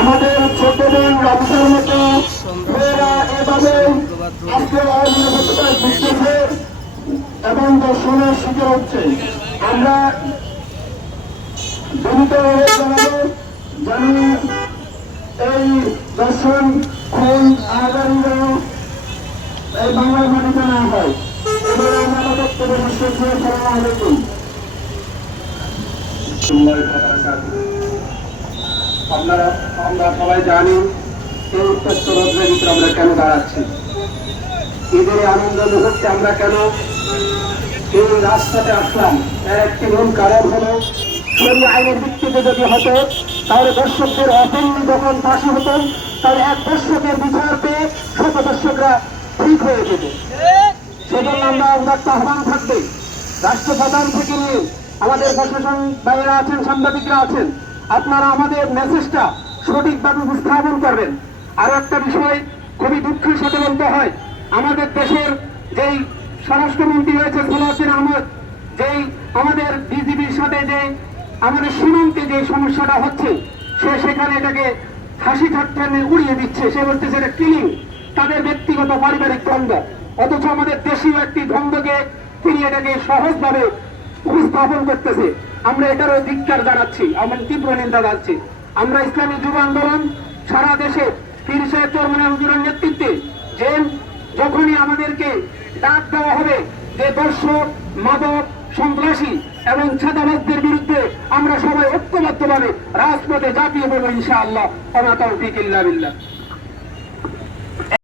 আমাদের ছোট বোন রমজার মতো মেয়েরা এভাবে আজকে অনিরাপত্তায় ভুগতেছে এবং দর্শনের শিকার হচ্ছে। আমরা দলিতভাবে জানাবো যেন এই দর্শন খুন আগামী এই বাংলার মাটিতে না হয়। এবারে আমরা বক্তব্য শেষ করে সালাম আলাইকুম। আমরা সবাই জানি এই উত্তপ্ত রোদ্রের ভিতরে আমরা কেন দাঁড়াচ্ছি, ঈদের আনন্দ মুহূর্তে আমরা কেন এই রাস্তাতে আসলাম। এর একটি মূল কারণ হল শরীয় আইনের ভিত্তিতে যদি হতো তাহলে দর্শকদের অপূর্ণ যখন ফাঁসি হতো তাহলে এক দর্শকের বিচার পেয়ে শত দর্শকরা ঠিক হয়ে যেত। সেজন্য আমরা একটা আহ্বান থাকবে রাষ্ট্রপ্রধান থেকে নিয়ে আমাদের প্রশাসন বাইরে আছেন, সাংবাদিকরা আছেন, আপনারা আমাদের মেসেজটা সঠিকভাবে উপস্থাপন করবেন। আরো একটা বিষয় খুবই দুঃখের সাথে বলতে হয়, আমাদের দেশের যেই স্বরাষ্ট্রমন্ত্রী হয়েছে সালাউদ্দিন আহমেদ, যেই আমাদের বিজিবির সাথে যে আমাদের সীমান্তে যে সমস্যাটা হচ্ছে, সে সেখানে এটাকে হাসি ঠাট্টা উড়িয়ে দিচ্ছে। সে বলতেছে এটা কিলিং, তাদের ব্যক্তিগত পারিবারিক দ্বন্দ্ব, অথচ আমাদের দেশীয় একটি দ্বন্দ্বকে তিনি এটাকে সহজভাবে উপস্থাপন করতেছে। আমরা এটারও ধিক্কার জানাচ্ছি, আমরা তীব্র নিন্দা জানাচ্ছি। আমরা ইসলামী যুব আন্দোলন সারা দেশে পীর সাহেব চরমনাই হুজুরের নেতৃত্বে যে যখনই আমাদেরকে ডাক দেওয়া হবে যে দর্শক, মাদক, সন্ত্রাসী এবং ছাদাবাজদের বিরুদ্ধে আমরা সবাই ঐক্যবদ্ধভাবে রাজপথে ঝাঁপিয়ে পড়বো ইনশাআল্লাহ। ওয়া মা তাওফীক ইল্লা বিল্লাহ।